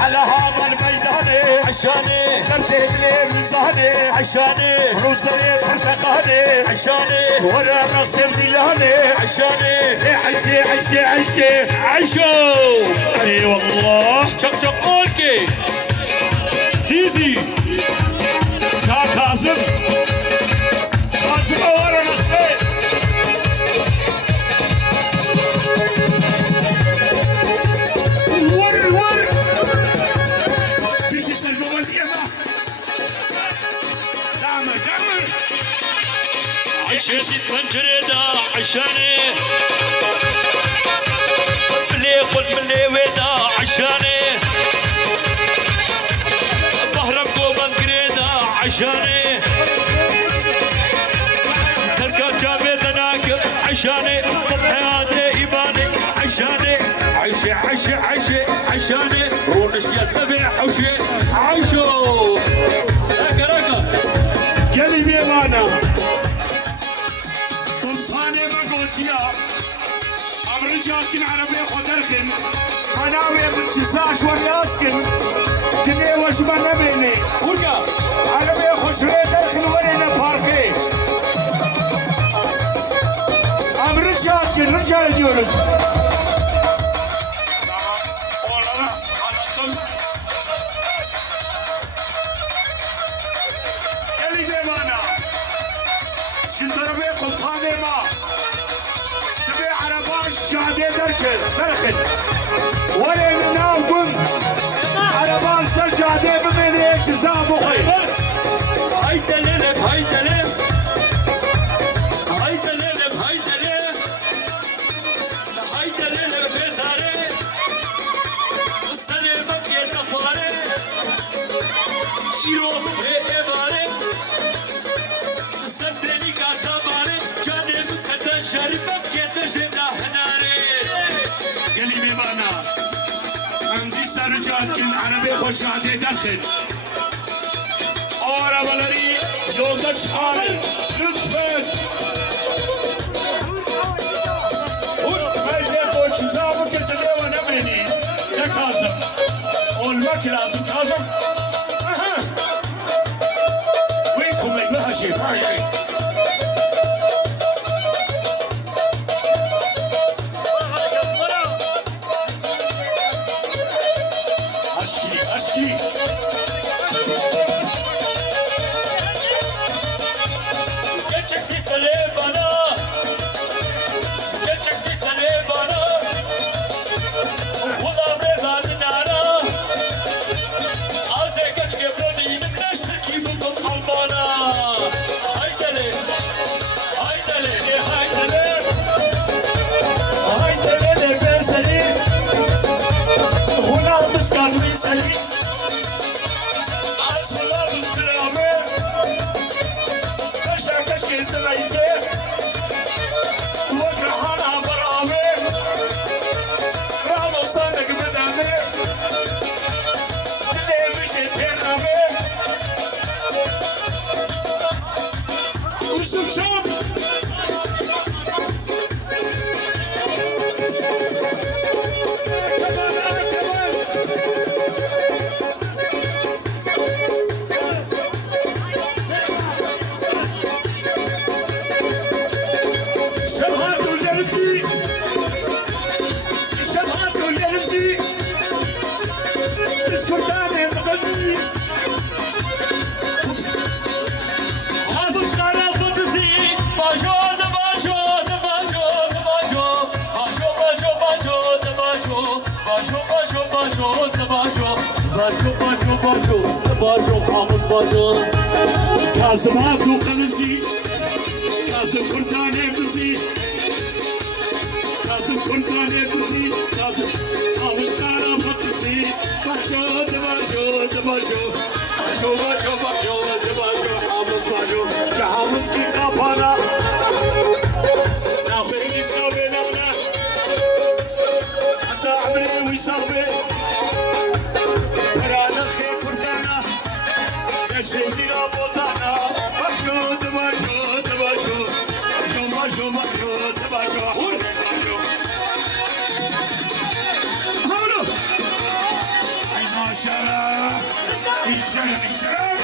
على هذا الميدان عشاني ترتيب لي ميزاني عشاني روزي برتقالي عشاني ورا نصير ديلاني عشاني عيشي عيشي عيشي عيشو اي والله شق شق اولكي زيزي يا كاظم كاظم ورا نصير ور بيش يسلموا القيامة دعمر عشيتي تمنجريدا عشاني ملي قلت ملي ويدا عشاني بهرب قوبان قريدا عشاني تركب جابي تناكب عشاني الصبح هذا إيماني عشاني عيشي عشاني ونش يتبع حوشي عيشو ركا كلمة معنا طنطاني ما قلت يا أمريكاكين عربي خدرخن قناوي بالتساش والناسكن تلي وشما نبيني ورقا عربي خشري درخن ورينا باركي أمريكاكين رجال ديورك شنتربي قلطاني ما تبي عربان شادي درخن ولي ناوكم عربان سجادي بمني اجزام وخي هاي دليلك بيزاري السنة مبكي تفاري يروز بيباري سرسيني كاساباري جاني مكتن شربك يتجنا هناري كلمة معنا عندي سرجاتكن عربي خوشادي درخن اورا بلري يولدش حالي لطفاً جزابك تبي وانا بيني يا كاظم والمك لازم كاظم اها وينكم المهجي ماشي اشكي Gerçekti söyle bana Gerçekti söyle bana Ulan rezalin ara Aze kaç kebreliyim Neştir ki buldum albana Haydele Haydele Haydele Haydele de ben seni Huna miskarlı seni Asmalar selamı Kaş geldi meyze Vakrahana beraber Ramo sanık bedemi Dilemiş eternami Yusuf Şam باجو حافظ باجو كازمات وقلزي كازم كرتاني بزي كازم كرتاني بزي كازم حافظ كارم خطسي باجو دباجو دباجو باجو باجو باجو دباجو حافظ باجو شحافظ كي قابانا ناخذ يسكوبي نونا حتى عمري ويصابي سيدنا بوطانا باجو دباجو دباجو باجو باجو دباجو حول باجو حولو اي سلام.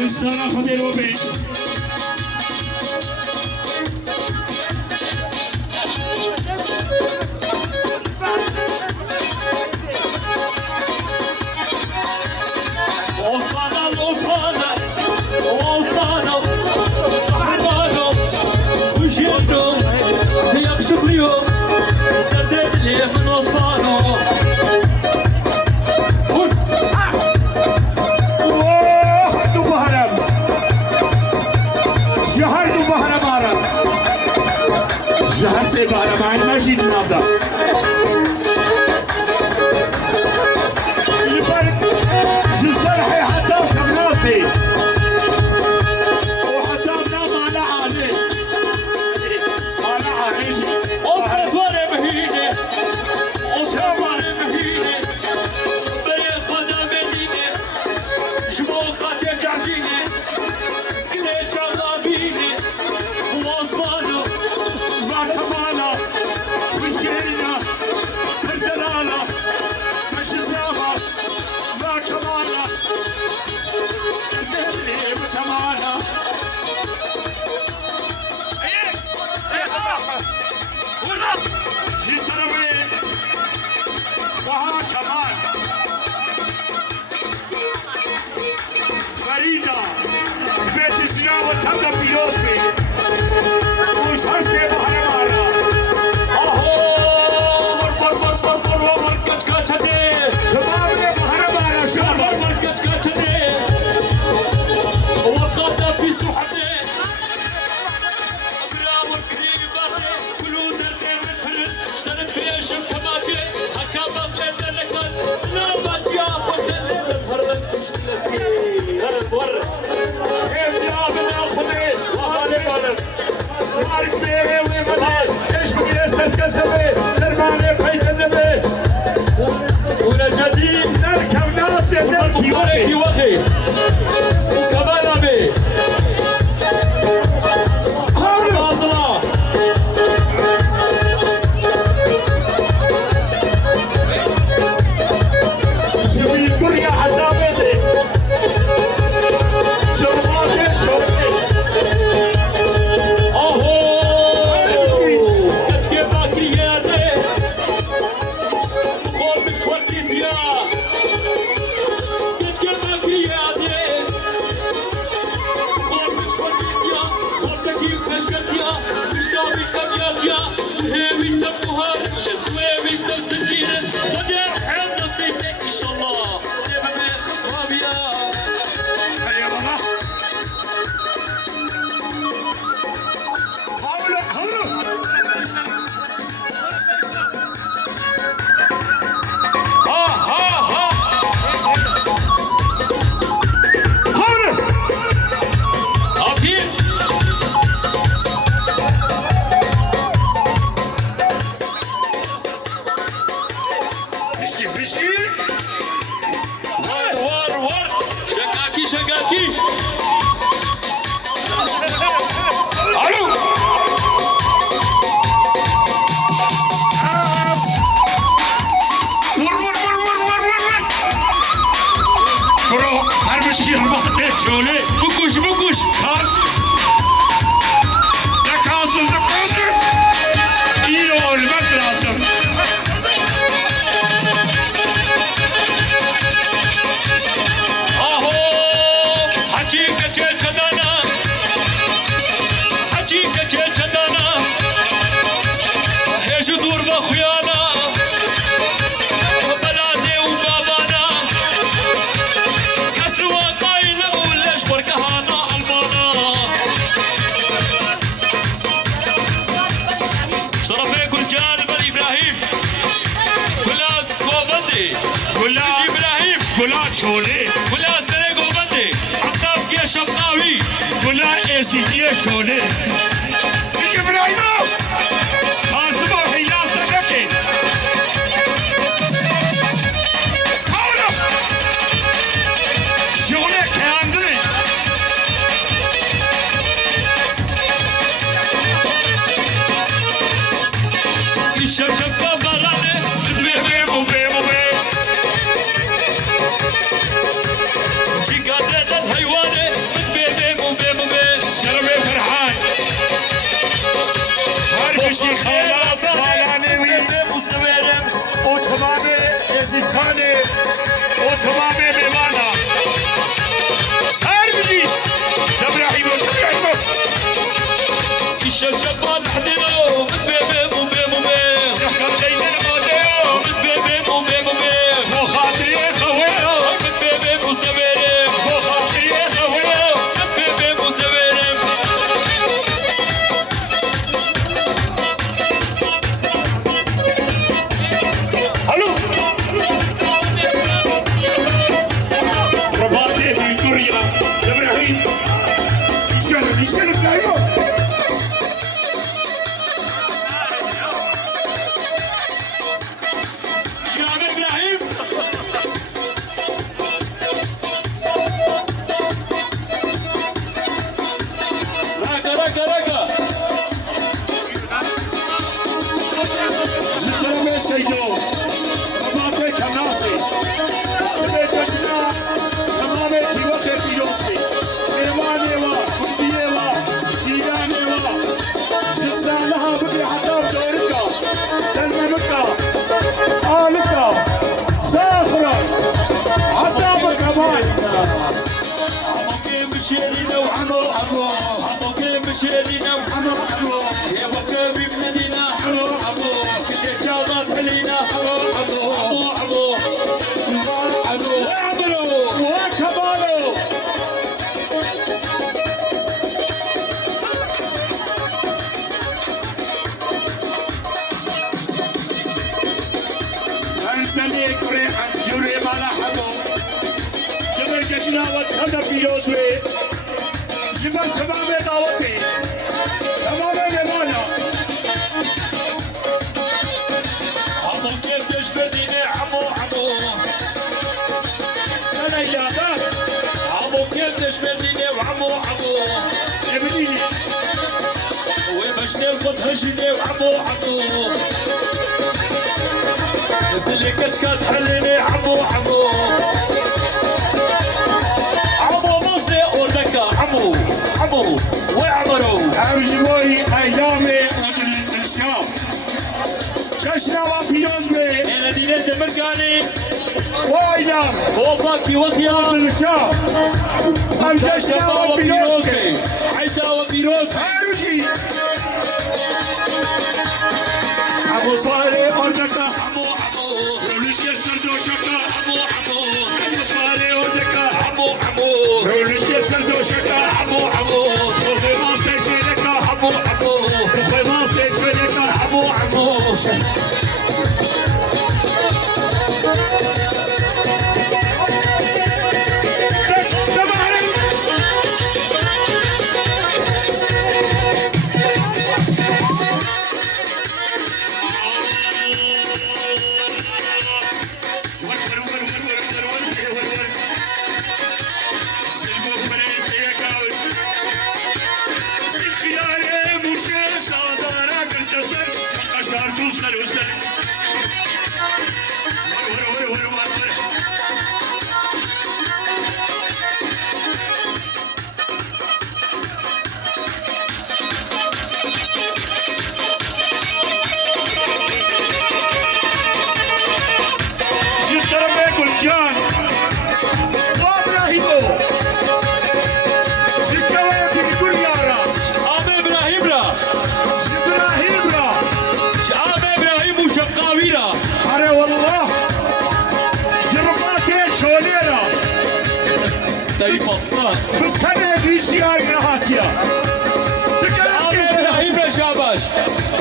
لسه ناخد الوبي. شهر سے بارہ مائل ماشي النهارده. اللي فرق جسرحي حتى وكبناسي وحتى بنام على عليه على عليه أصفر مهينة أصفر مهينة بريق خدا مدينة شموخة تجعجينة كده جغابينة وأصفانه كمالا وشيلنا الدلالة مش زرابة ذا كمالا اللي بتمالا زيتروي وها كمان فريدة بيت الزنا وتبدأ بيوسفي وش هسه بحر مالا وكي وكي وكمان أبي الله شوفي الكوريا حتى شقاكي الو برو هر مشكلة البحث شولي بكوش بكوش دكاسم إيلو المدرسة شولي ولا سرقوا بندي عقاب جيش افغاوي ولا ايسي جيش شولي ايش ابراهيم هاسبو حيال تبكي تمام يزيد خاني وتمام بمانا هربي ابراهيم الشباب حديو بيبي وبيبي يحكم لينا الموديو بيبي وبيبي وخاطري خويو بيبي وزبيري وخاطري خويو بيبي وزبيري الو رباطي في كوريا ابراهيم يشرب ابراهيم شباب ابراهيم راكا زلمه سيدو رباطي كناسي بيتنا تمام في وقت فيروسي ايواني وا كرديه وا جيراني وا جسالها بدي حتى بدورك تلممك آلك ساخرة حتى بكمان مشيرينا عمو عمو وعمو مشيرينا عمو عمو يا وكابي بلادنا عمو عمو كل جامات علينا عمو عمو عمو اعملوا وكمالو انساني كوري جوري مالا حمو جبر جتنا وتخد فيروزوي جبر تمام دعوتي تمام مالا عمو كيف تشبديني عمو انا يا باب عمو كيف تشبديني وعمو ابنيني وبشتي وتهجني وعمو اللي كتكات حليني عمو مصري وردكا عمو ويعمروا ارجوي ايامي الشام ششنا وفيروزوي انا دينيت المركاني وايام وباكي وثياب الشام الجشنا وفيروزوي عيدا وفيروزي ارجي ابو صالح وردكا عمو وليش يسر دوشكا عمو ابو صالح وردكا عمو وليش يسر دوشكا عمو وخي ما استيجي عمو وخي ما استيجي عمو جان وابراهيمو شكاوي في كل يارا عمو ابراهيم را ابراهيم را عمو ابراهيم وشقاويرا أري والله جرباتي شوليرا طيب مقصاد بتنه في جيار نهاتيا عمو ابراهيم را شاباش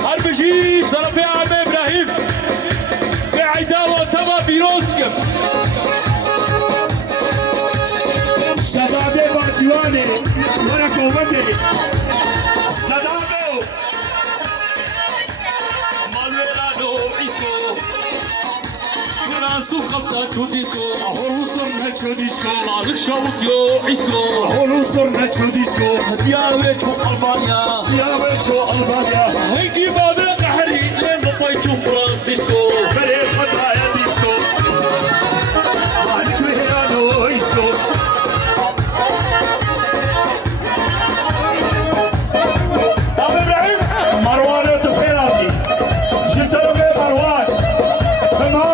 هربجي صرفي عمو ابراهيم بعداوة تبا فيروسكم شبابي باتيواني ورقو ودي صدامو مالورانو عيسكو فرانسو خلطة شوديسكو أهولو صرنا تشوديسكو مالك شوطيو عيسكو أهولو صرنا تشوديسكو دياويتشو ألمانيا يا ويتشو ألبانيا هيجي باب القحري لين بابايتشو فرانسيسكو بري خدايا ديسكو مالك مهرانو إيسكو عمو ابراهيم مروان تفيراتي شترمي مروان تمام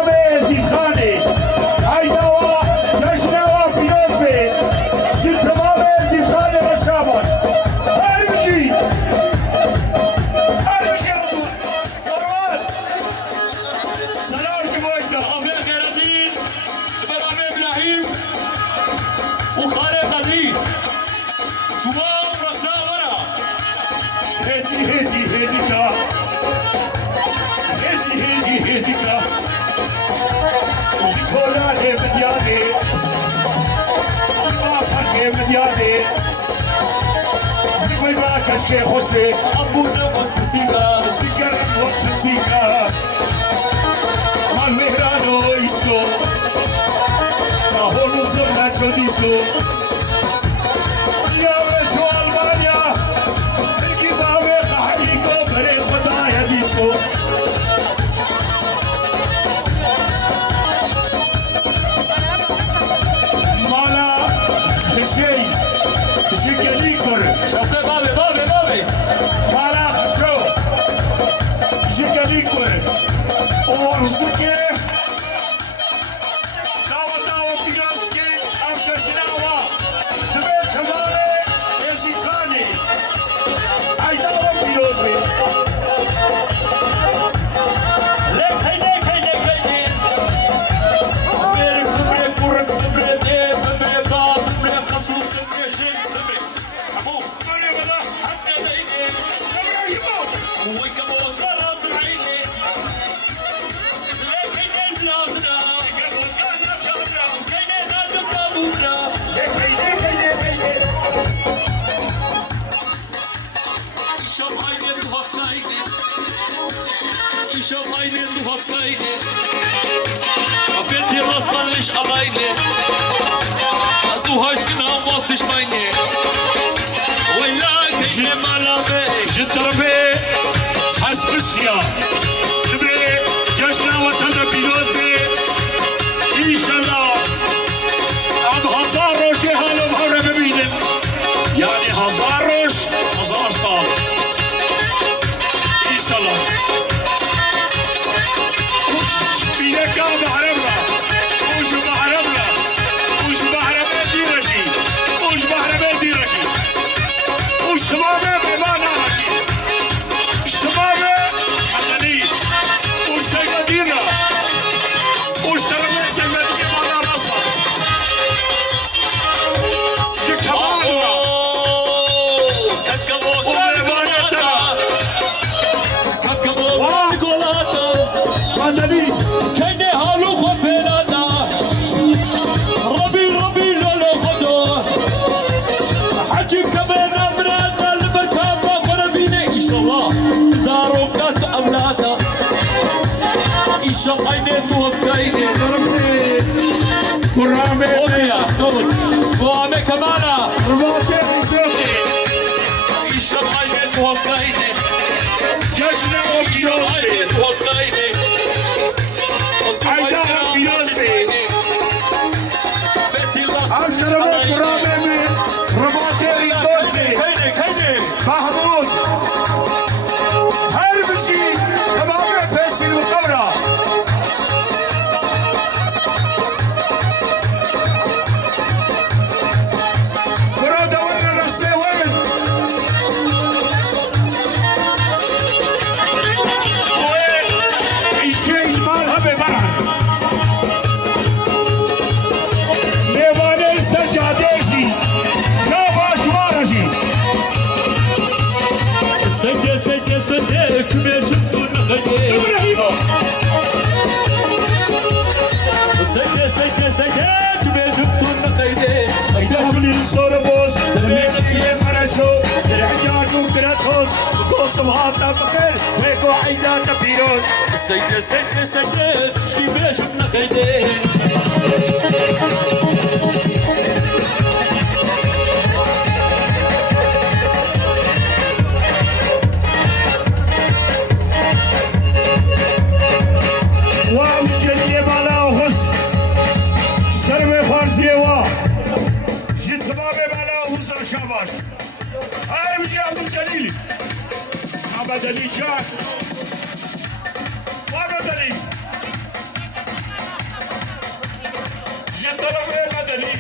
عشق خوشه ابونا والسيكا دیگرم وقت سیکا من مهران و ایستو راهولو زمنا چودیستو یا وشو آلمانیا بلکی باوی قحبیگو بره خدای دیستو مالا خشی گلی کره شوفي بابي مالا خشو گلی کره ورزوكي داو بيروسكي أمكشناوا تبي تماري يزيخاني أي داو بيروسكي ليك هيديك فبري كورك فبري دي فبري با فبري خصوص فبري شيء فبري حبوب أنا ولا حسنا زيني ويكبو راس العيني ليك هيديك زلازنا سكيني ناجم كابونا İşam aynen du hastaydı. Abeti rasmanlış alaydı. Du hayskin havas işmayne. Valla keşne malame. جتربي حسب السياق تبي جشنا وطن بيروزكي إن شاء الله عم هزار روشي هالو بحورة ببينن يعني هزار روش هزار صار إن شاء الله بينك بحرمنا وش بحرمنا وش بحرمنا ديركي وش بحرمنا ديركي وش تمامي بمانا ركي وش تمامي حسني وش سيدنا وش ترمي سيدنا مانا رصا شكمالنا حسني كيني هالو خبيلانا ربي لولو خدو حجي كمان امرانا المركبة غربيني ان شاء الله زاروكات املانا ان شاء الله عيني توسكايني قرامي قوميا قومي كمانا رباطي وشوقي ان شاء الله عيني توسكايني جشنا ان شاء الله وبشوقي عيني توسكايني عيدها بيوزي بيتي الله عشرة قرامي من رباطي وشوقي كيني محمود هر بشي تمام بس المقبرة برادة وين نفسي وين وين الشيء مالها بمعنى ليواني السجاديشي لا باش وارجي سجل كبير شفتو نخلي إبراهيمو سجل كبير شفتو نخلي دهبلي صوربوس دريقي مرشو درعجاكم درتوس توصم هاتا بخير ويكو عيداتا بيروز سجل كبير شفتو نخلي وام جنيه بالا وخص اشترمي فارسيه وا جتبابي بالا وخص شاباش هاي بيجي عبد الجليل عبد الجليل شاك وانا دليل جتبابي بدلي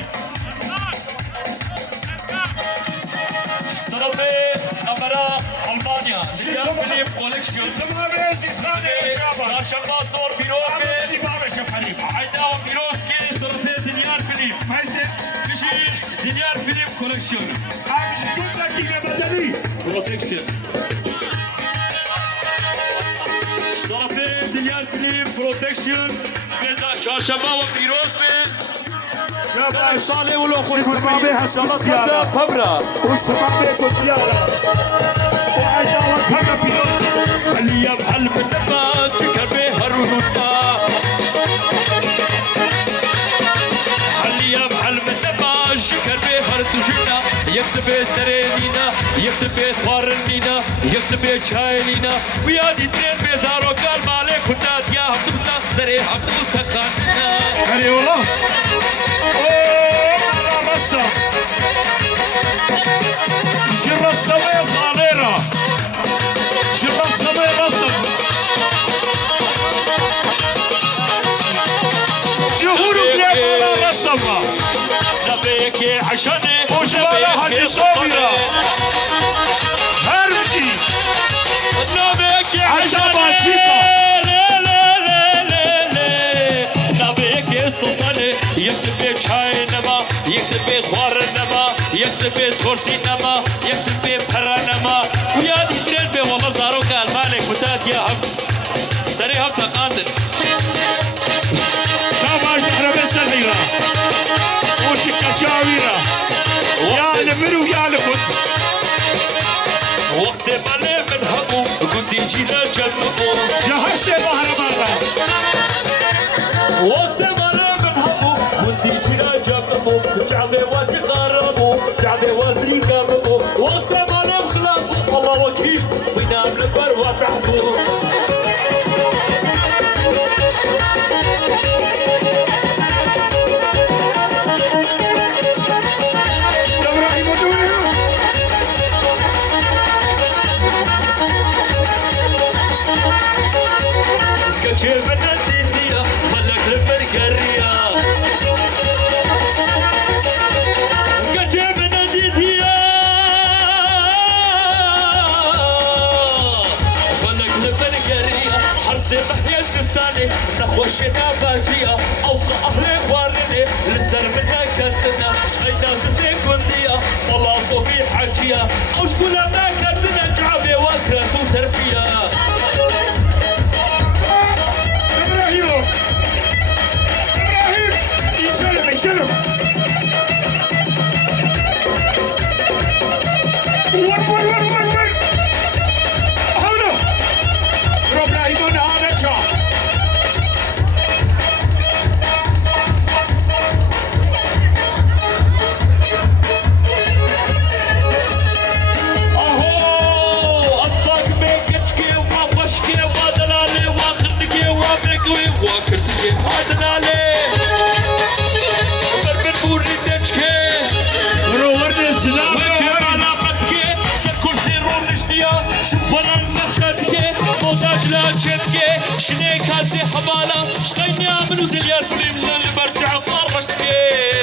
طرفي أمرا ألمانيا ديار فيلم كولكشن جتبابي زيخاني شاباش çarşamba zor Biroski بابا شو حبيبي Ayda Biroski طرفي ديار فيلم مازن Kişi Dinyar Film Collection عم شكون لك بدلي Protection طرفي Dinyar Film Protection Çarşamba ve Biroski شاباش صالي ولو خوش تمامي هسه سيارة ببرا وش تمامي كسيارة وعجاوة هذا بيوت هليا بحل من ما شكر به هرودنا هليا بحل من ما شكر به هردوشنا يكتب سرينينا يكتب خوارنينا يكتب شايلينا ويادي ترين بزارو قال مالك كنا يا حمدنا زري حمدو تقاننا هري والله اوه رسا جرسة وصاليرة جرسة وغصب شهور بلا مالا رسمة نبيك عشاني وجوالا هدي صوبيرة هرمجي نبيك عجبا عشاني جيتا نبيك سلطاني يكتب شاي نما يكتب خوار نما يكتب كرسي نما يكتب فرا نما ويا دي ترين بي والله زارو قال مالك متاد يا هم سري هم تقاندن شاباش نحرم السليرة وشكا شاويرة يا لمنو يا لكن وقت مالي من همو كنت جينا جنبو جهزت بحر مرة وقت مالي من همو كنت جينا جنبو جعبي وادي غربو جعبي وادي غربو وقت مالي مخلصو الله وكيل وينام لبر وابعبو ابراهيم ودوني كتير من الدنيا خلك لبرقرية كتير من الدنيا خلك لبرقرية حرسي محيا السستاني نخوشنا باجية أوقع أهلي وارني للسر منا كنتنا شخينا سيسي كندية والله صوفي حاجية أو شكولا ما كنتنا جعبي واكرس وتربية ابراهيم ابراهيم يسلم يسلم ور هنا ابراهيم انا شا اهو اصدق بيكتشكي وفشكي ودلالي واخدكي وابركوي وكتكي ودلالي بربن بوري دشكي ورد السلام وكي على بدكي سكرسي رونشتيا شفنا المخدكي موزاج لا تشتكي شنيك هزي حبالة شغيني عملو دليار بلي من اللي برجع بطار بشتكي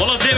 والله زي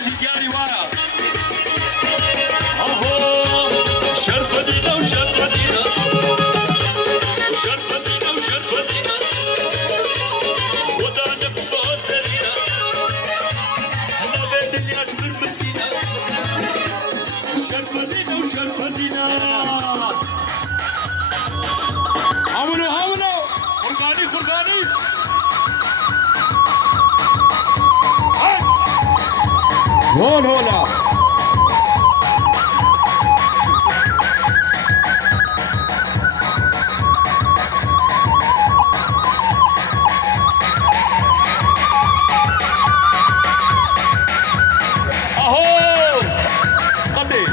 مجيد يا رواية أهو شرف دينا وشرف دينا وشرف دينا وشرف دينا ودانا ببازرينا أنا بيت اللي أجبر مسكينة شرف دينا وشرف دينا حاولوا قرباني هون هولا أهو قدي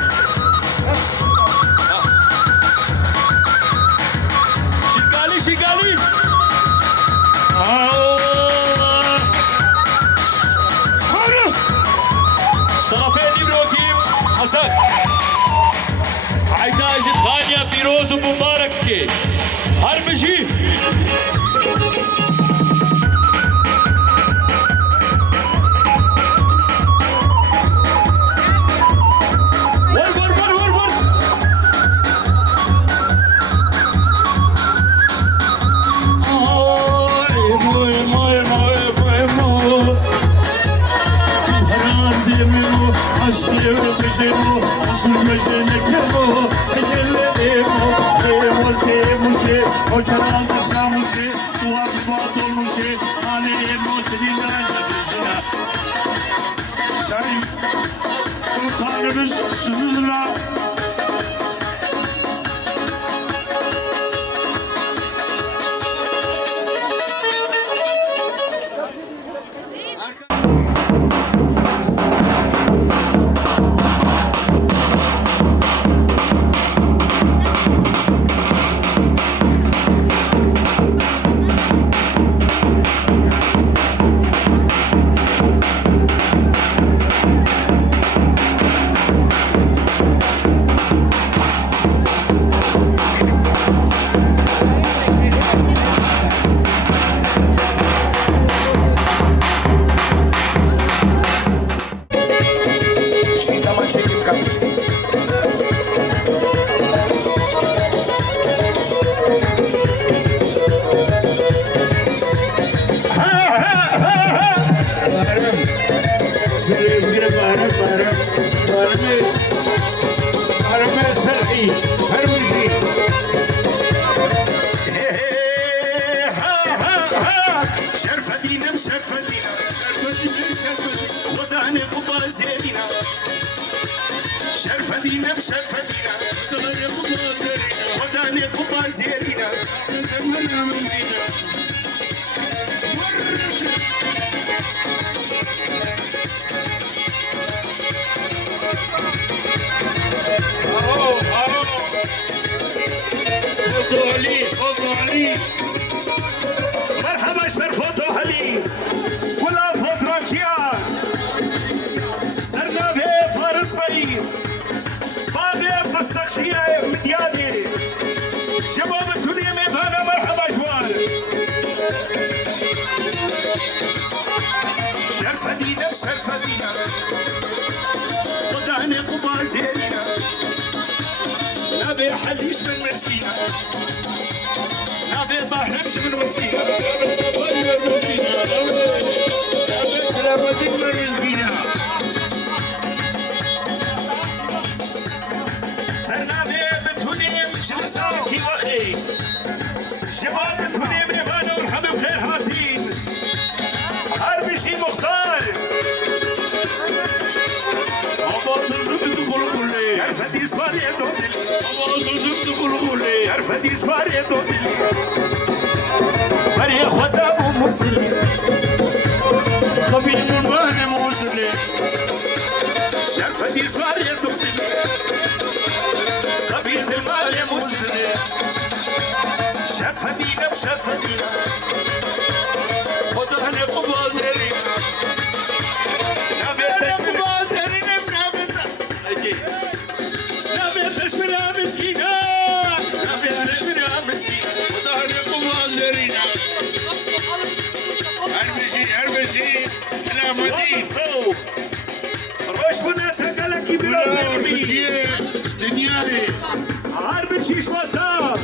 شقالي طرفين ابراهيم حسن عيداج ثانية بيروز ومبارك هرمجي مرحبا شرفوتو هلي ولا فوتروشيا سرنا به فارس بي بابي فستخشية مدياني شباب الدنيا ميدانا مرحبا جوال شرفة دينا وداني قبا زينينا نبي حليش من مسكينة نبي ضحرمش من مسكينة سرنابي بتوني مش مساكي وخي شباب بتوني ميغانا ورحب بخير هاتين حربي شي مختار شرفتي صباري دوتلي شرفتي صباري دوتلي مريا خدام مسلم خبيب المهن مسلم شرفتي صباري دوتلي خبيب المهن مسلم شرفتينا بشرفتينا خدها قبازرين خوش بنا تقلقي بلا برمي دنياري عرب شيش وطا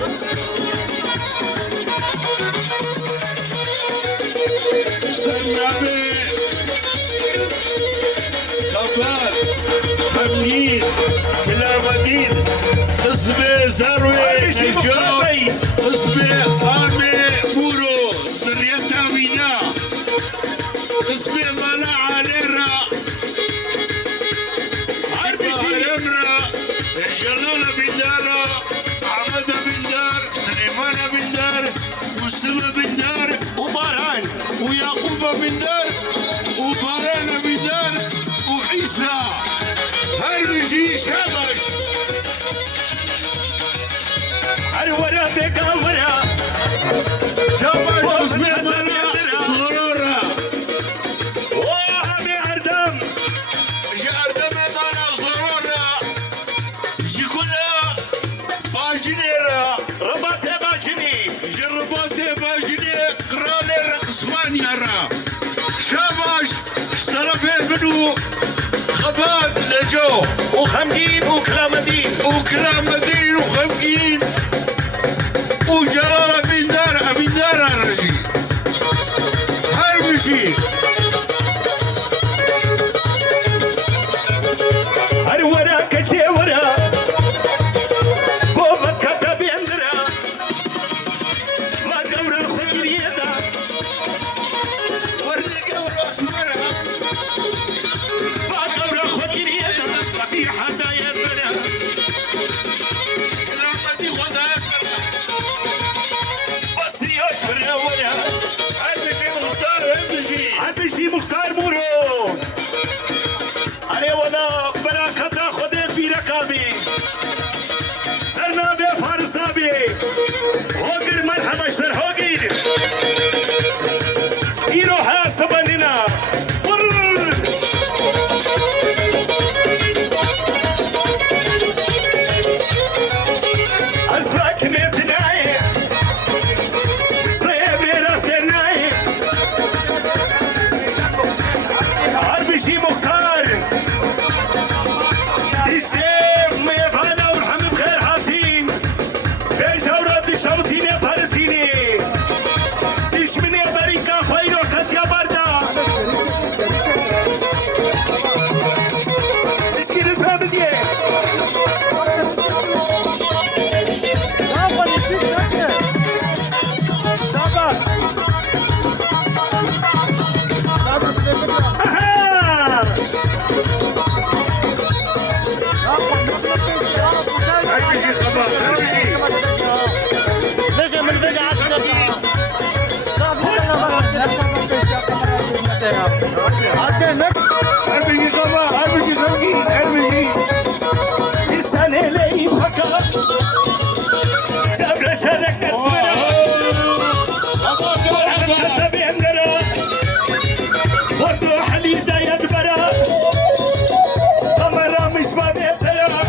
سنابي خفار خمجين كلامدين اسمي زروي نجوم اسمي آمي مورو زريتا مينا اسمي مالا عليرا عربي شيرمرا جلال بندارا عمد بندار سليمان بندار مسلم بندار وباران ويعقوب بندار وباران بندار وعيسى هرمجي شابش الورا بك ورا شابش اسمي مالا صغرورا وهمي عردم جاردم مالا صغرورا جيكولا باجنيرا رباط باجني جربوتي باجني قرالي رقصمان يرى شابش اشترى منو خبات لجو وخمجين وكلامدين وكلامدين وخمجين وجلال بندار الرجي هرمشي الورا كشي ورا بوبا كتب يندرا ما قبر الخير يدا ورنقة وراس مرة ما قبر الخير يدا ما في حدا يندرا كلامدي خدها بس يشفر ورا هرمشي مختار هرمشي عبشي مختار مورو علي ولا بركة خدت في ركابي سرنا بفارسابي هوجر مرحبا اشتر هوجر إيرو حاسبانينا أسواق نبتناي صيبي رفتناي عربشي مختار تشتم ما يفعل ورحم بخير حاطين بيش أوراد شوطين يا بارتيني إيش من يا بريكا خيرو كت يا بردا إيش كده فهم دي أها هرمشي خبات هرمشي هرمشي خبات هرمشي خمجين هرمشي السنة لي بكا جبر شرك اسمنا كتب يندرا برضو حليب دا يدبرا قمرا مش بابيترا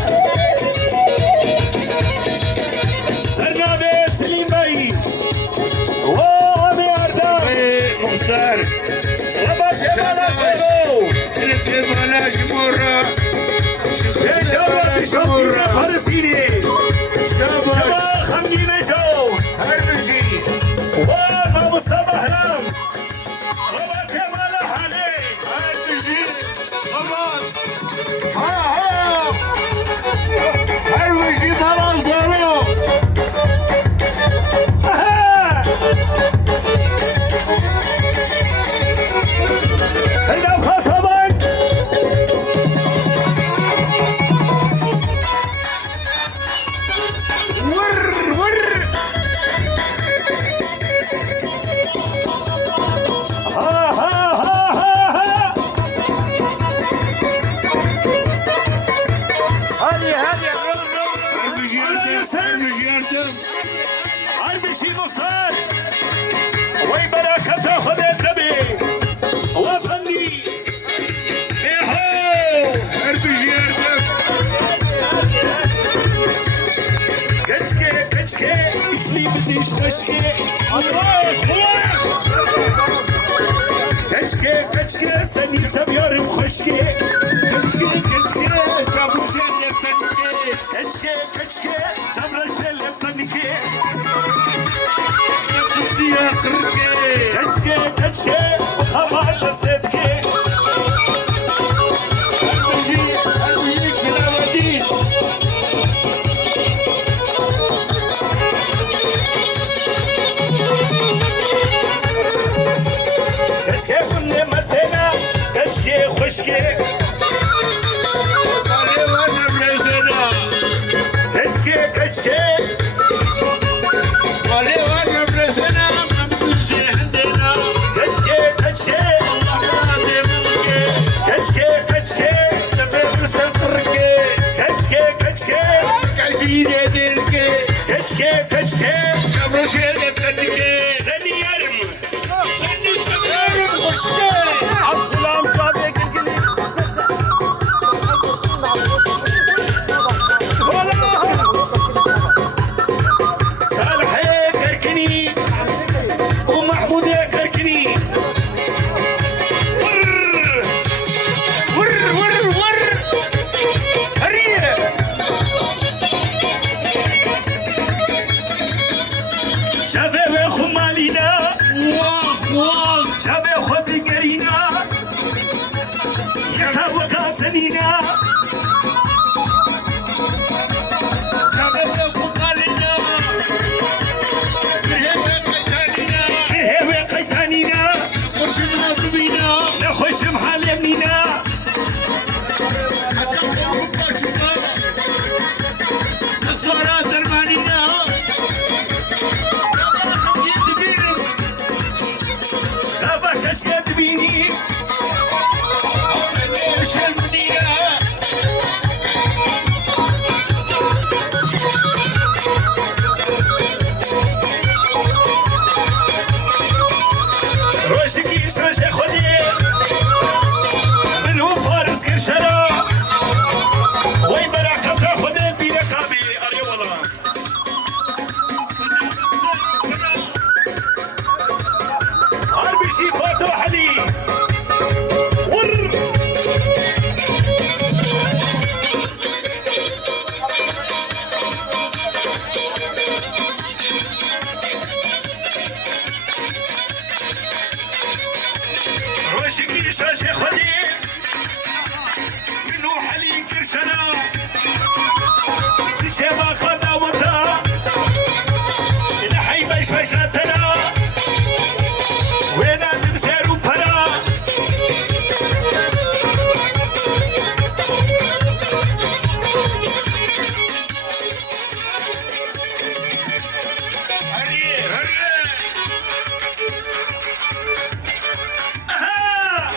سرنا بسليم باي وامي عردا مختار ربا جمالا سيرو انت بلاش مرة يجرب بشوكينا بارتيني شبا خمجينا جو هرمشي وما مصطفى هرم ربا جمالا حالي هرمشي خبات ها هرمشي خلاص ضرو أها هلا خطبك ور ها ها ها ها ها هرمشي هرمشي هرمشي عربشي مختار وي بركة خذت نبي وفني هرمشي هرمشي كشكي اشلي بديش مشكي كشكي سني سبيار بخشكي كشكي كيف شبرو شيء تدقي سني يرم سني سمير مشكل السلام شادي قلقلي صالح كركني ومحمود كركني ور هريه شباب خمالينا واخ شباب خبيقرينا يكا وكاتنينا شباب قمالنا هيوي قيتانينا وشنا بينا نخش محالمنينا دكتورات المانينا غابة كسيت بيني روشكي سوش خودي منو فارس كرشلا وي براكة خودي بيركابي أري والله عربي شي فاتو حدي ور روشكي سوش خودي منو حلي كرشلا تشيبا خدا وطا نحي بش بشاتنا وين تمسيرو برا أها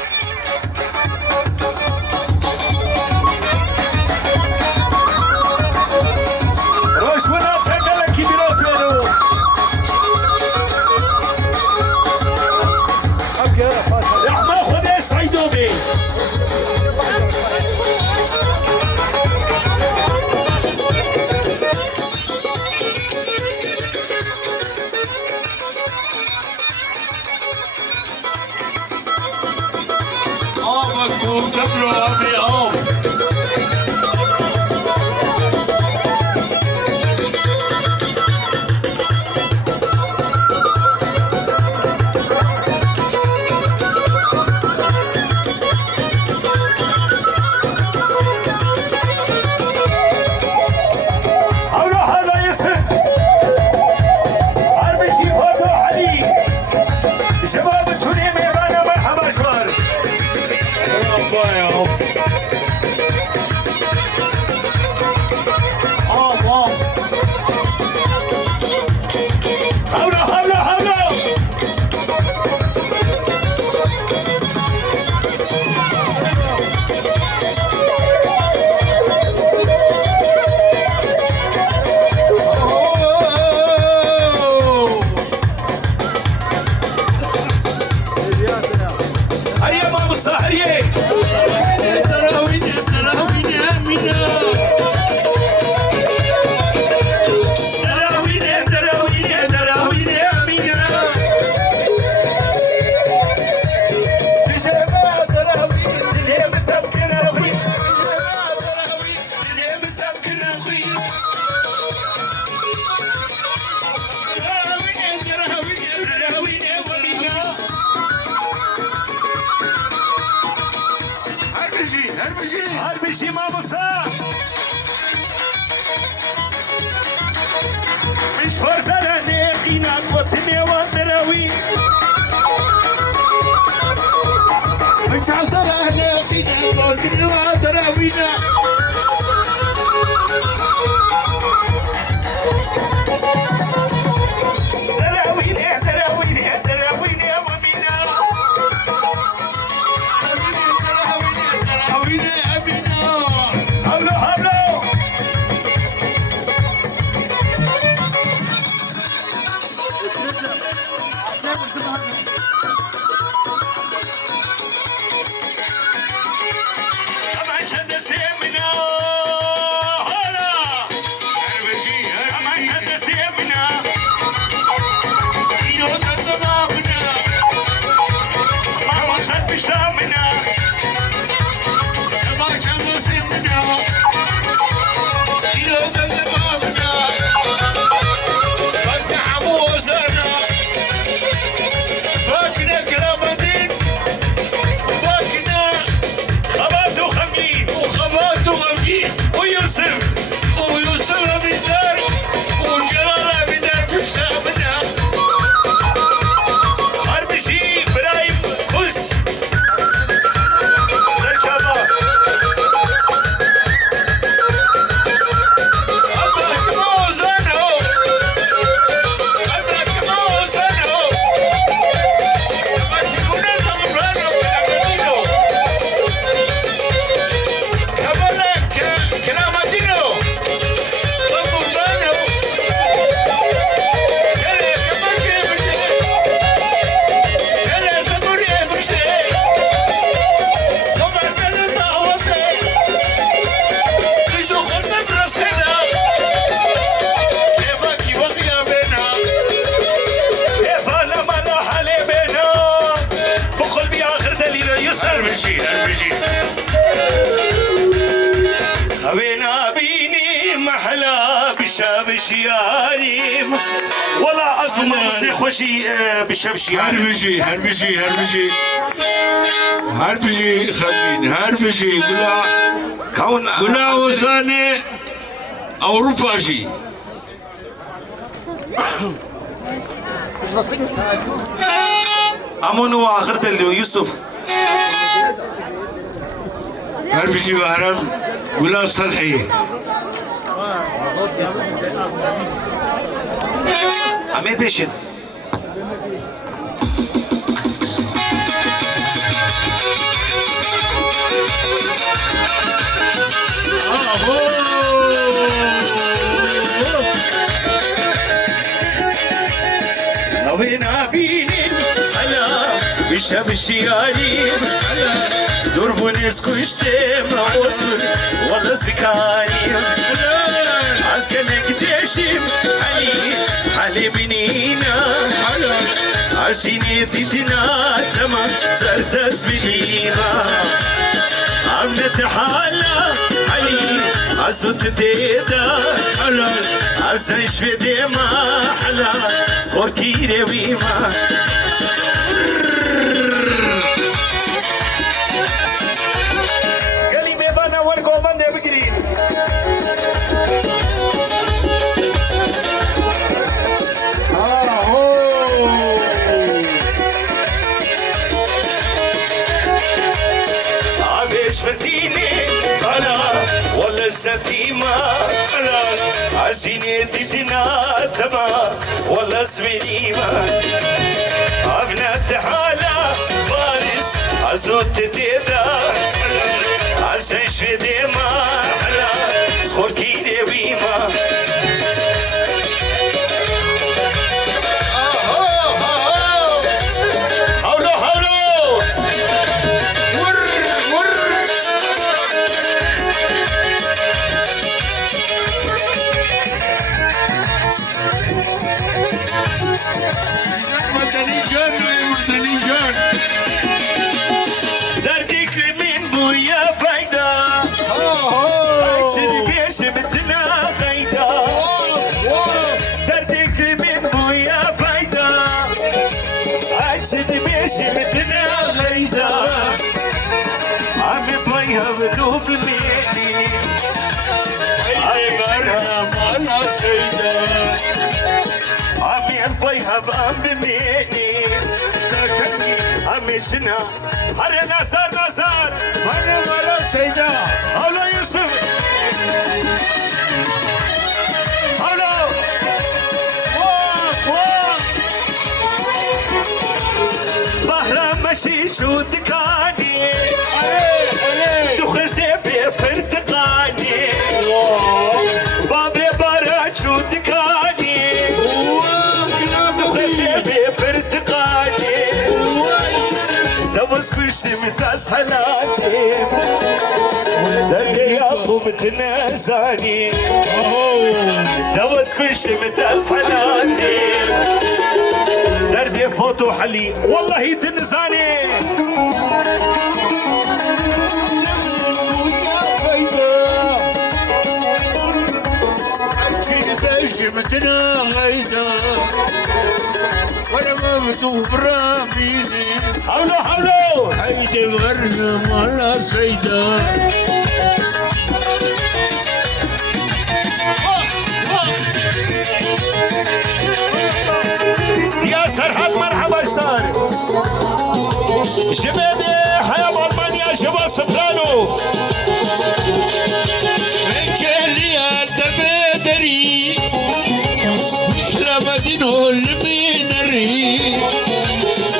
روش ولا تقلك براس ميرو رحمة خدي سعيدوبي آبكم تبرو أبي آب حولو هذا يسد حرب شي فاتو حدي شباب التوني ميرانا مرحبا شوار الله يا رب حولو حولو حولو هريه ماما هريه تراوين أمينة دراوين أمينة بشباب دراوين اللي متمكن أخوي بشباب دراوين اللي متمكن أخوي دراوين أمينة هربشي ماما مش فرصة لنقينا قوتني ودراوين مش حصل أهلا قينا وكنا تراوينا دراوين يا ومينا تراوين أمينة هلو هلو بشابش ياريم والله أزم مصي خوشي بشابش ياريم هربشي خمين هربشي كون قلا وصاني أوروبا شي أمون آخر دلو يوسف هربشي بهرم قلا صلحي أمي بيشن وين أبيني أنا بشبش ياريم درب نسكشتم أصبر والله سكاريم عسكرك دشم علي بنينا عسيني تتنا تما سرتس بنينا عملت حالة علي عزوت تيدا عزيش بدي ما حلا صور كيري ويما قالي ميبانا ورقو بندي بقرين فرديني أنا ولا الزتيمة أنا عزيني ديتنا تما ولا سمينيمة أبنى حالة فارس عزوت تديدا عزيش في ديما أنا سخور كيدي ويما شمتنا غيدا عم طيها بذوب ميلي عيبنا معنا سيدا عم يطيها بأم ميلي عم سنا هر نصار أنا ولا سيدا هلا يوسف هلا بهرام مشي شو دكاني دخزي ببرتقاني بابي برا شو دكاني دخزي ببرتقاني دوز كشتي متسحلاتي درجي يعقوب تنزاني دوز كشتي متسحلاتي دردي فوتو حلي والله تنزاني جمتنا غيدا وانا ما بدو براميني حولو حيدي الغرم ولا سيدا يا سرحان مرحبا شطار شبابي حياة ألمانيا شباب سبرانو كليا تبدري مثل مدينه المينري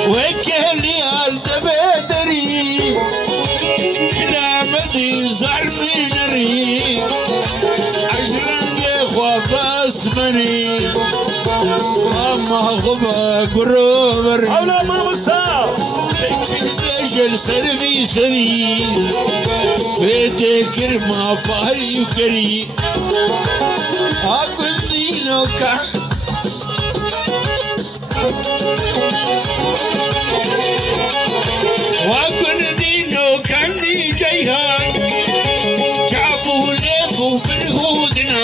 وكليا تبدري كلا مدين زعل مينري عشرين يخوى باسمني أما غبا قروبر حولا ما مصاب تجل سرمي سري بيتك ما فاي كري أقول دينك وأقول دينك عندي جيها جابوا لك وبرهودنا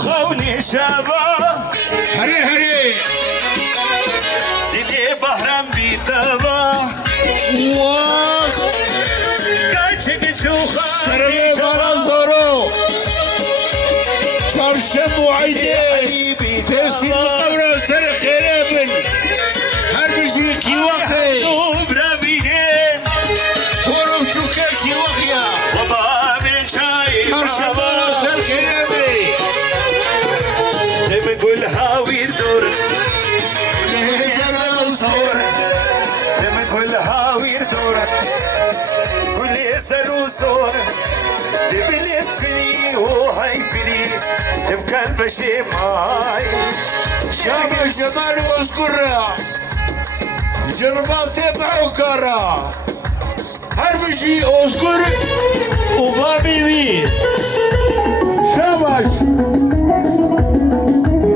خوني شابا هري هري دلي بحرم بيتابا واخ كاتشك شوخا سرمي بارا زورو شرشم وعيدي تسيب القبرة سر خيرابن هر بجريكي وقتي برابينين كورو شوكاكي وخيا بابا من شاي شرشم بارا سر خيرابن دايما تقول هاوير دور لهزر الصور دايما تقول هاوير دور كل يسألوا صور تبلت فري وهاي فري تبقى البشي ماي شاب الجمال واذكرها جربات تبعوا كرة هربجي اذكر وبابي مين شابش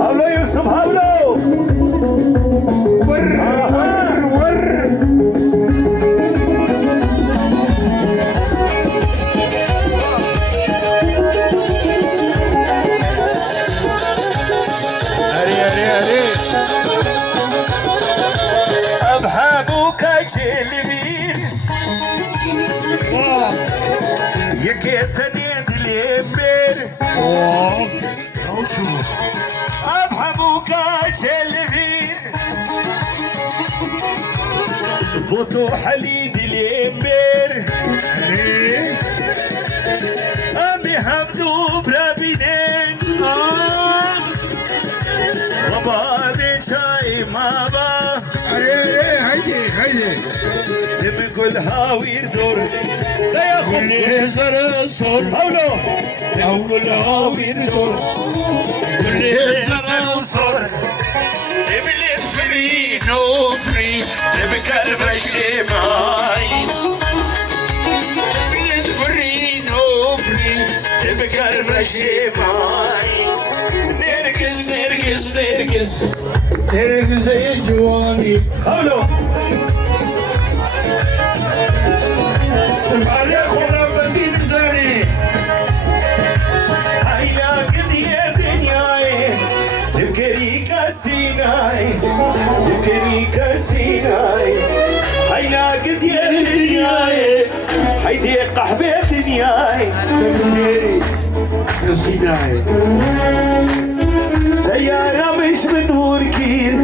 هاولو يوسف هاولو ور ور ور هري هري هري أبحابك جلبين يكيتني دليمير أبحابك جلبين فتوح لي دليمير أمي حمدو برابينين بابا من شاي مابا هيدي هيدي من كل هاوير دور لا يا كل هزر الصور هاولو كل هاوير دور كل هزر صور تبلت فري نو فري تبكى البشي ماي تبلت فري نو فري تبكى البشي ماي نرقص نرقص نرقص ترك زي جواني هاولو على خلا بدين زاني هيا قد يا دنياي تبكري كاسيناي تبكري كاسيناي هيا قد يا دنياي هيدي قحبة دنياي تبجيري نسيناي سيارة مش بدور كير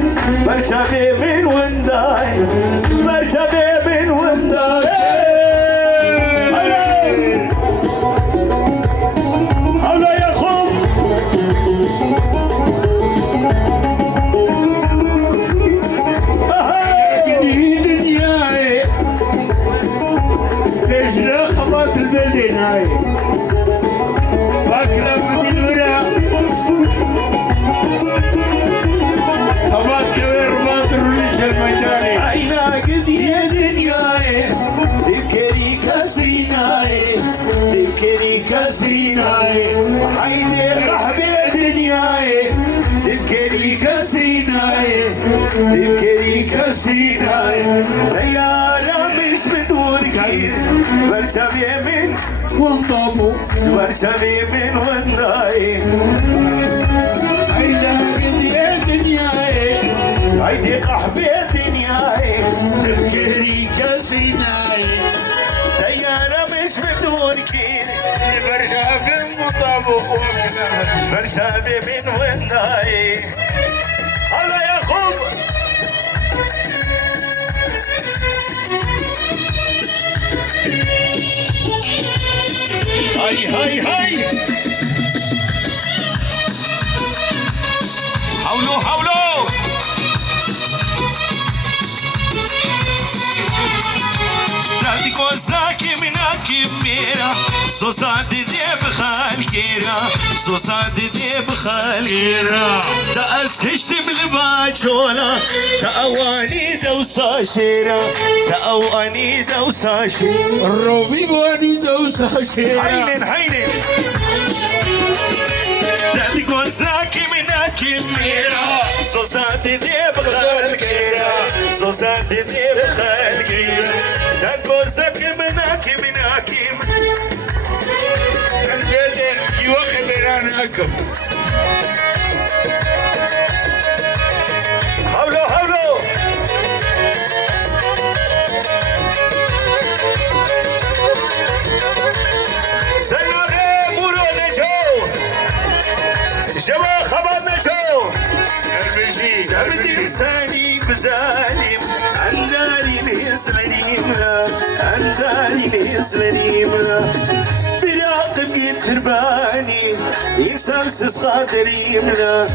مركبة من ونداي مركبة من ونداي هلا يا خوف جديد دنياي ليش لا خبط البدن هاي باكلة بدين ولا خبط كبير ما تروليش المجالي عينا قد يا دنياي تبكري كاسيناي تبكري كاسيناي وحيدي قحبة دنياي تبكري كاسيناي تبكري كاسيناي سيارة مش بدور كير مركبة من وانطبوا مركبة من ونداي عيدا قد يا دنياي هيدي قحبة دنياي تبكري كاسيناي سيارة مش بدور كير برشا في المطابق مرشد من ونداي هلا يا خوب هاي هاي هاي حولو حولو راديكو زاكي مناكي ميرا صوصات دي بخالكيرا صوصات دي بخالكيرا تأسهشت بالباجولا تأواني دوسا شيرا تأواني دوسا شيرا الروبي بواني دوسا شيرا هينن هينن راديكو زاكي مناكي ميرا صوصات دي بخالكيرا صوصات دي بخالكيرا تاكو زاكي مناكي مناكي البدن كي واخد انا اكم جوا خبر نشو Ermeci. Sevdim seni güzelim Enderin hislerimle Enderin hislerimle Bırakıp getir beni İnsansız kaderimle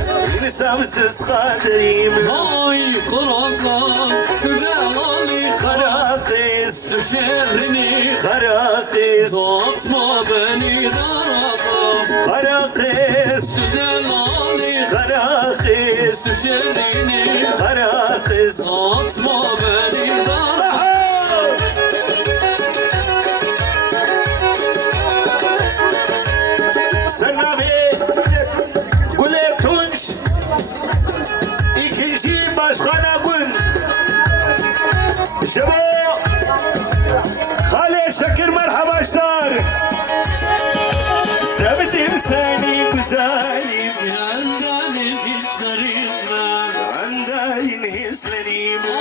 İnsansız kaderimle Ay karakas güzel Ali Kara kız Şehrini Kara kız Atma beni darakas Kara kız Güzel Ali Kara kız Şehrini Kara kız Atma beni darakas Aha! Sen abi Güle Tunç İkinci Başkan'a gün Şebo Hale Şakir merhabaşlar Sevdim seni güzelim Yendenin hislerimle Benden hislerimle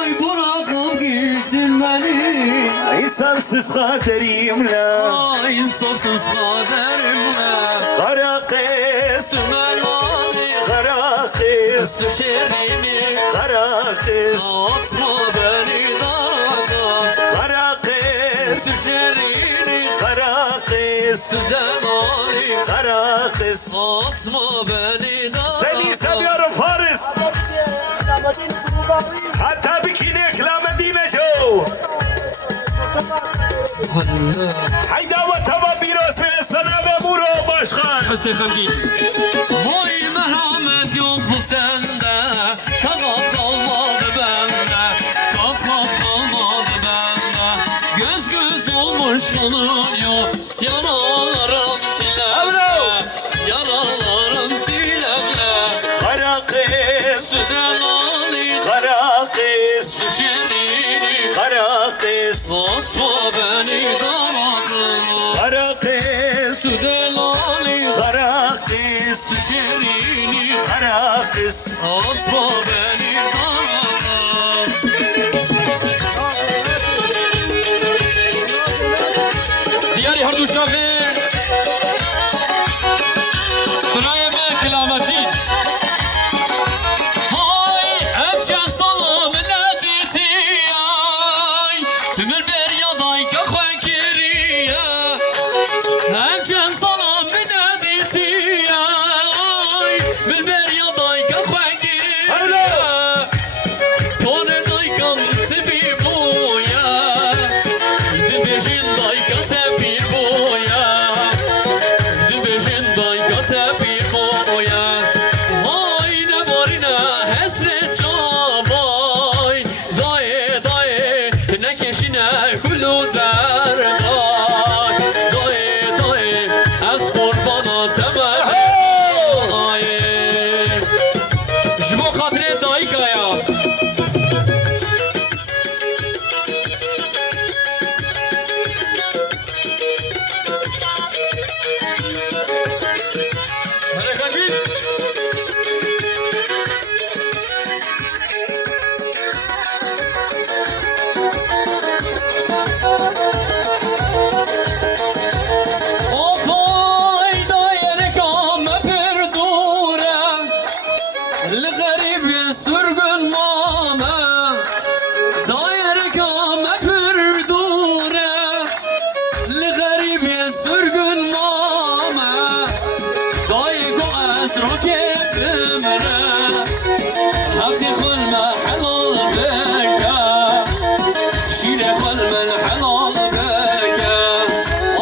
Ay bırakıp gittin beni İnsansız kaderimle Ay insafsız kaderimle Kara kız Güzel Ali Kara kız Şehrini Kara kız Atma beni darakas Kara kız Şehrini Kara kız Güzel Ali Kara kız Atma beni darakas Seni seviyorum Faris Hatta bikini eklamedine şu Hayda ve tamam bir osmi sana ve muro başkan Hüseyin Hamdi Vay merhamet yok bu sende Kavak kalmadı bende Kavak kalmadı bende Göz göz olmuş bulunuyor Yaralarım silemle Yaralarım silemle Kara kız Güzel Ali Kara kız Şehrini Kara kız Atma beni daraklıma Kara kız Güzel Ali Kara kız Şehrini Kara kız Atma beni daraklıma Diyari hardu şafi Sınaya ben kilameti Hay emçen salam lediti ay Ümür ber yaday kakwen kiriye Emçen salam lediti ay Ümür ber yaday kakwen kiriye Kone daykam sebi boya Dibejin dayka tepi boya Dibejin dayka tepi boya Vay ne varina hesret çavay Daye daye ne keşine kullu derday Daye daye ez kurbana temel Jbo khatre daykaya Otoy daire kame perdure L'garib sürgün mame Daire kame perdure L'garib sürgün mame Daye go esro kebimre Haki kulme helal beka Şire kulme helal beka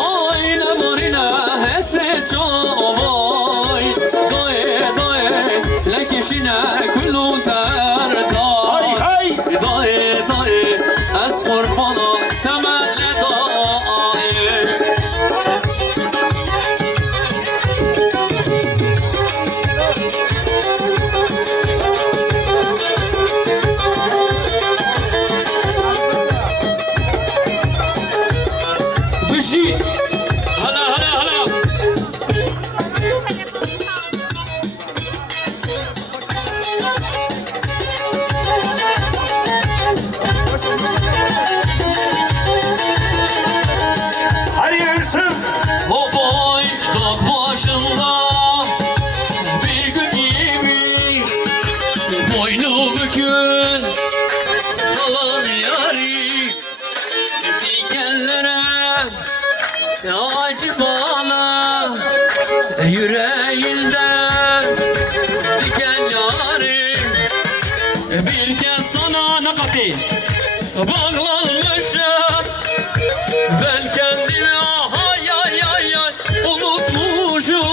Ayne marina hesret çavay Daye daye lekeşine kullu terday Hay Daye daye es kurbana temelle daye Bir kez sana nakati bağlanmışım. Ben kendimi ay ay ay ay unutmuşum.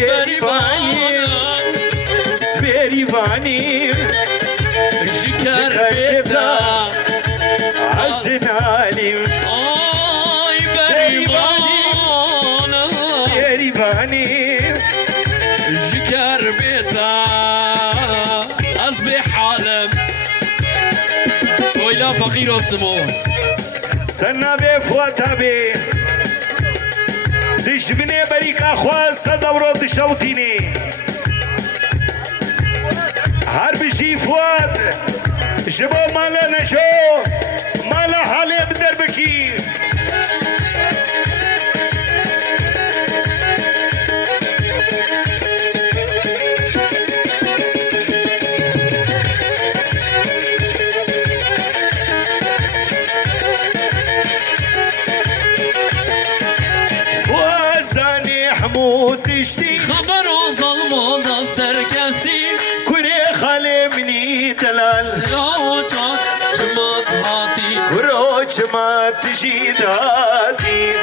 Berivanim, Berivanim, Şeker beda Azinalim, ay berivanım. Berivanim, Şeker beda az bir halim. Oyla fakir olsun o. Sana be Fuat abi. Dişmine berika khwasa davro dişavtini. Harbi şey Fuat. Jabo mala neço. Mala hale bder beki. Fuazani Hamud dişti. Haber o zalmoda serkesi. Kure khale mini delal. Yağutat cımat hati. Roç mat jidati.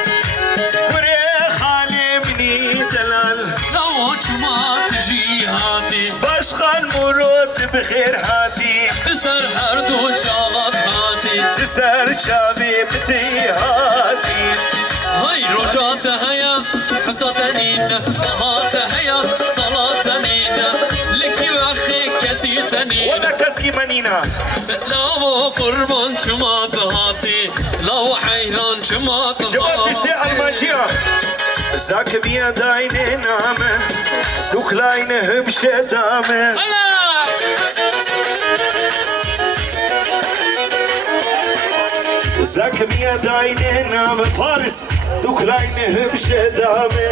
Kure khale mini delal. Yağutat cihati. Başkan Murad bixir hati. Tüser her du çağat hati. Ser çavi bti hati. Hay rojat heya hatta tenine. Bahat heya salat tenine. Leki ve akhi kesi tenine. Wala kaski manina. Lavu kurban cımat hati. Lavu hayran cımat Cevap hati. işte Almancıya. Zak biya dayne name. Duklayne hübşe dame. Allah! Zak biya dayne name. Paris. Duklayne hübşe dame.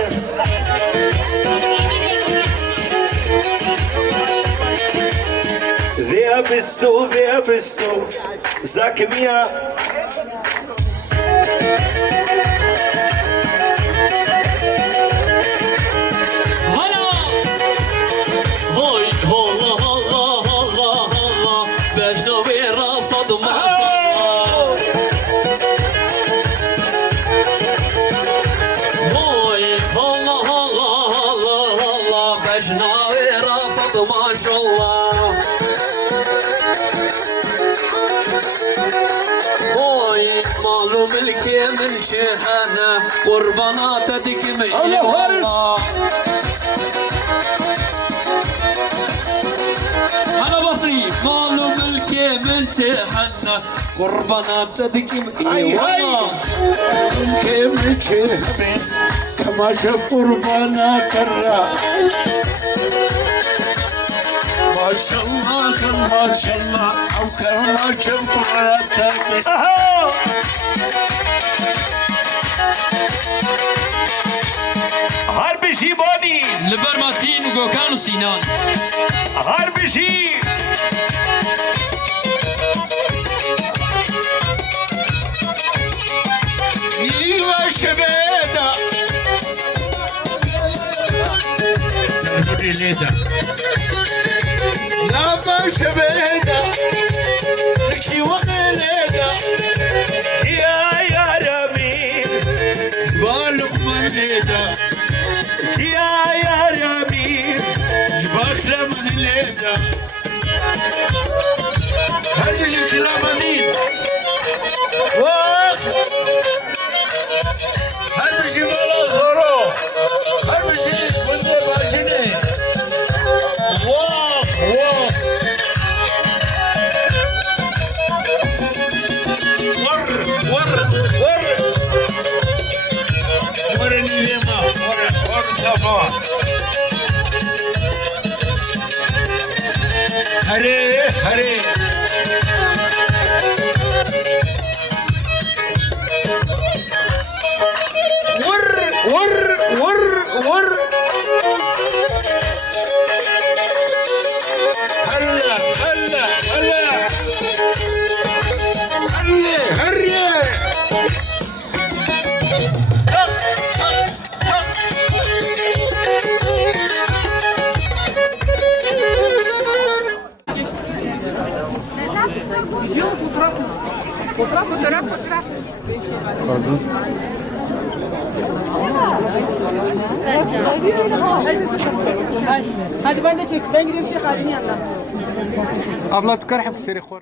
Wer bist du, wer bist du? Sag mir. Hala! Hoy Allah Allah Allah Allah. Beşte bir rasad maşallah. Hoy Allah Allah Allah Allah. Beşte bir rasad maşallah. Hoy malum ilki min şehane. Kurbanat dikimi Allah Haris! أنا بصري مالو ملكي من تحنى قربنا تدكم Ay, ay. ملكي من تحنى كما شاف قربانا كرا. ما شاء الله ما شاء الله أو كما شاف قربانا Aha! Harbi Şibani. لبرماتين وقوكان وسينان Harbi Şi. ايوه شبيدة لا ما شبيدة لكي وخليدة Ya Ramin. بالغ مليدة Ya Ramin. جباك من ليدة هذه الكلامانين واخ هذا جبال الزرو هذا شيء بندي باجني واخ واخ ورني لما ور تفا هري هري ور هلا هلا هلا هري Hadi ben de çek. Ben gidiyorum Şeyh Hadi'nin yanına. Abla تكرحك سري خور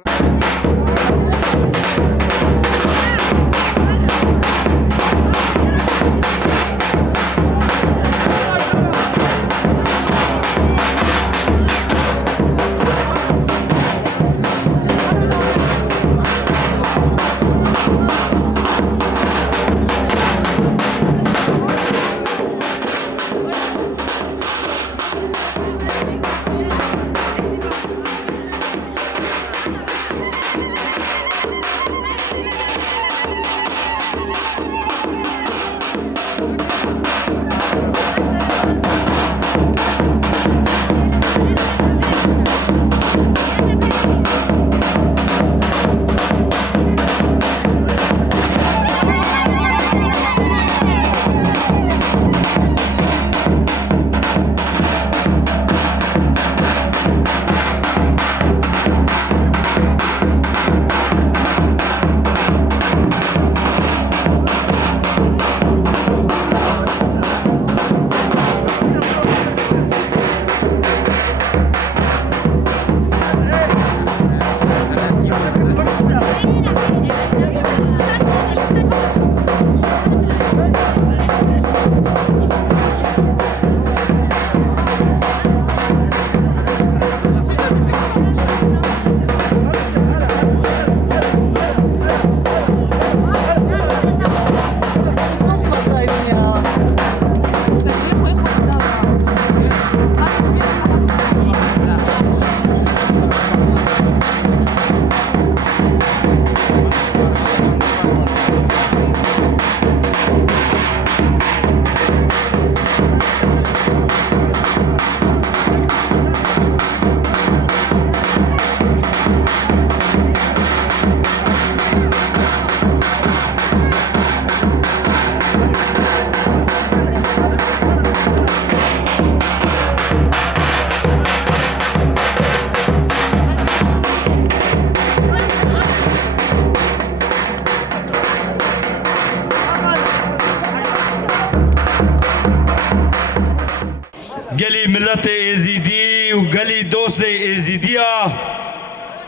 قلي ملت ازيدي وقلي دوسي ازيديا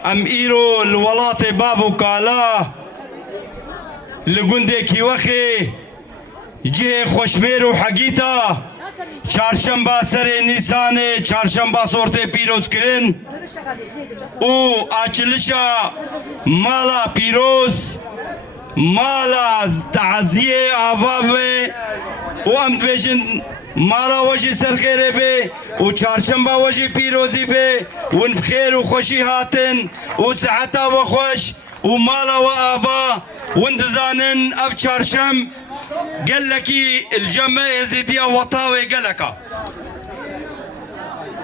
ام ايرو الولات بابو كالا لقندي كيوخي جه خوشمير وحقيتا چهارشنبه سر نیسان چهارشنبه سورت پیروز کرن او açılışa mala پیروز مالا تعزیه آواوه و ام دویجن مالا وجه سرخیره بی و چهارشنبه وجه پیروزی بی و بخیر و خوشی هاتن و صحتا و خوش و مالا و آوا و اندزانن اف چهارشنب قلكي الجمع يزيدية وطاوي قلكا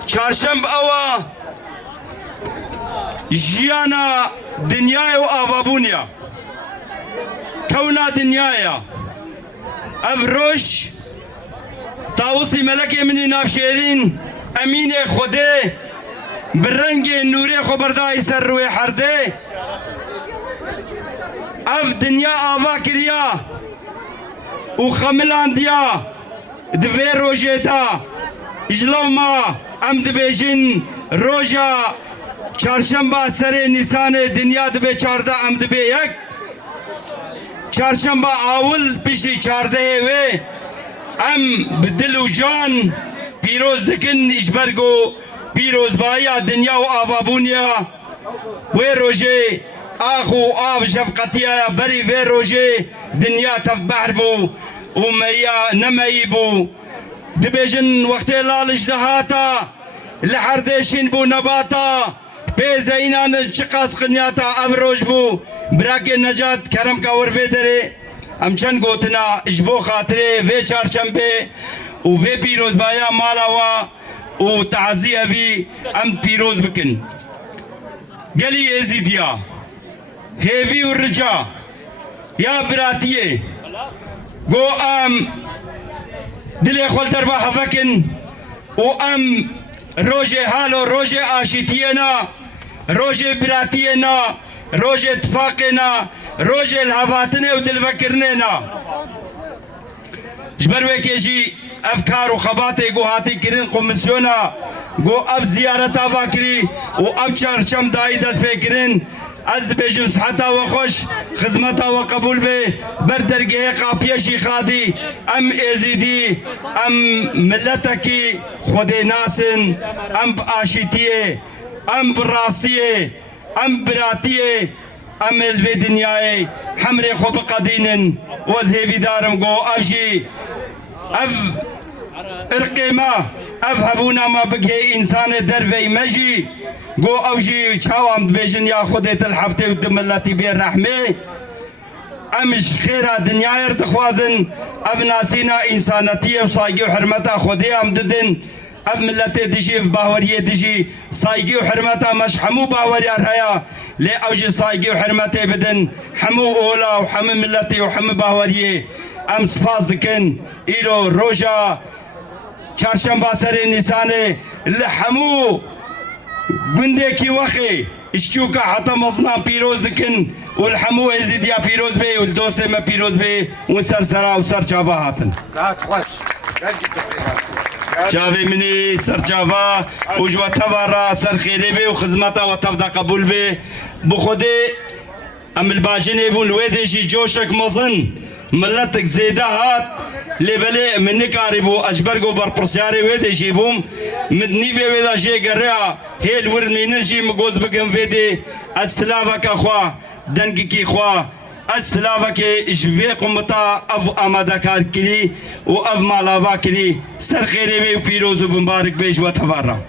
چهارشنب اوا جيانا دنياي وآبابونيا كونا دنيايا افروش طاوسي ملكي مني نافشيرين امين خودي برنگ نوري خبرداي سر روي حردي اف دنيا آوا كريا و خملان دیا دوی روژه تا اجلو ما ام دبیجن روژا چهارشنبه سر نیسان دنیا دبی 14 ام دبی یک چهارشنبه اول پیشی 14 و ام بدل و جان پیروز دکن اجبرگو پیروز بایا دنیا و آبابونیا و روژه آخو آب شفقتیا بری و روژه دنیا تفبحر بو وميا نميبو دبيجن وقت لالش دهاتا لحردشين بو نباتا بيزينان چقاس قنياتا افروج بو براك نجات كرم كاور فيدري امچن گوتنا اجبو خاطري في چارشنبه و في پیروز بايا مالاوا و تعزيه في ام پیروز بكن قلي ازيديا هيفي والرجا يا براتيه گو ام دل خول دربا حفکن و ام روژه حال و روژه آشتینا روژه براتینا روج اتفاقنا روج الهفاتنا ودلفكرنا جبر وكيجي افكار وخباتي جو هاتي كرين كوميسيونا جو اف زيارتا فاكري و اف چرچم داي دس فكرين از بيجم صحتا وخوش خدمتا وقبول به بردرگه قاپيه شي خادي ام ازيدي ام ملتكي خودي ناسن ام باشيتيه ام براستيه ام براتيه ام الفي دنياي حمري خو بقدينن وزهي دارم جو افشي اف ارقيما اف هبونا ما بقي انسان درفي مجي جو اوجي چاوام دبيجن يا خودت الحفتي ودملتي بير رحمه امش خيرا دنيا يرد خوازن اف ناسينا انسانتي وصايقي وحرمتها خودي ام ددن اف ملتي دجي في باوريه دجي صايقي وحرمتها مش حمو باوريار هيا لي اوجي صايقي وحرمتي بدن حمو اولا وحمو ملتي وحمو باوريه ام سپاس دكن ايرو روجا چهارشنبه سر نیسانه لحمو بندکی وخی اشچوکا حتی مصنع پیروز دکن والحمو ازید یا پیروز بی والدوست ما پیروز بی ونسر سرا وسر چاوا هاتن ساعت خوش چاوی منی سر چاوا وجوه توارا سر خیری بی و خدمتا و تفدا قبول بی بخوده ام الباجنه بون الویدشی جوشک مزن ملتك زيدا هات ليفلي من نكاربو اجبرغو بربرسياري ويدي جيبوم مدني في ويدا جي قريا هي الورني نجي مقوز بقم فيدي السلافك اخوا دنكي خوا السلافك اجفي قمتا اف امادا كار كري و اف مالافا كري سر خيري بي وبيروز وبمبارك بيج وتفارا